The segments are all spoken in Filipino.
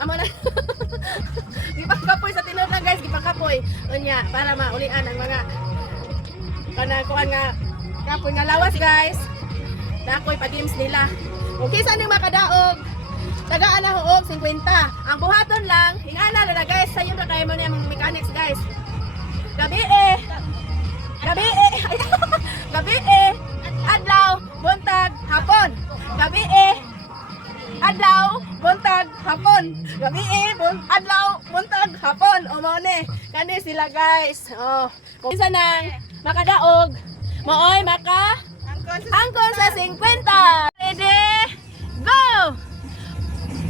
amo na. Gipangkapoy sa tinud lang guys, gipangkapoy. Unya para maulian ang mga kuan nga kapoy nga lawas guys. Dakoy pa games nila. Okay sa ning makadaog. Tagaan na huog 50. Ang buhaton lang, ingana na guys, sayo na kayo mo niya mga mechanics guys. Gabi eh. Gabi eh. Adlaw, buntag, hapon. Gabi eh. Adlaw, buntag, hapon. Gabi eh, adlaw, buntag, hapon. O mo ni, kani sila guys. Oh, kung isa nang makadaog, mooy angkon sa 50. Ready? Go!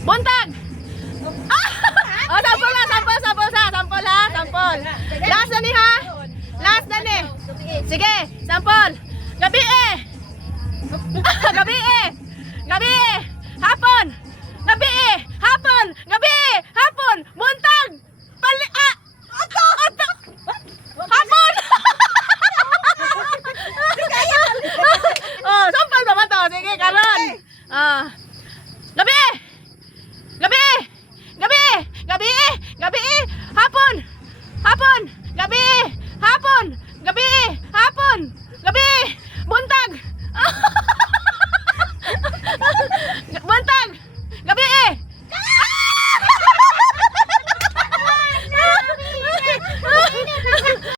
Buntag! Oh, sampol ha, sampol. Last na ni ha? Last na ni. Sige, sampol. Gabi eh. Gabi eh.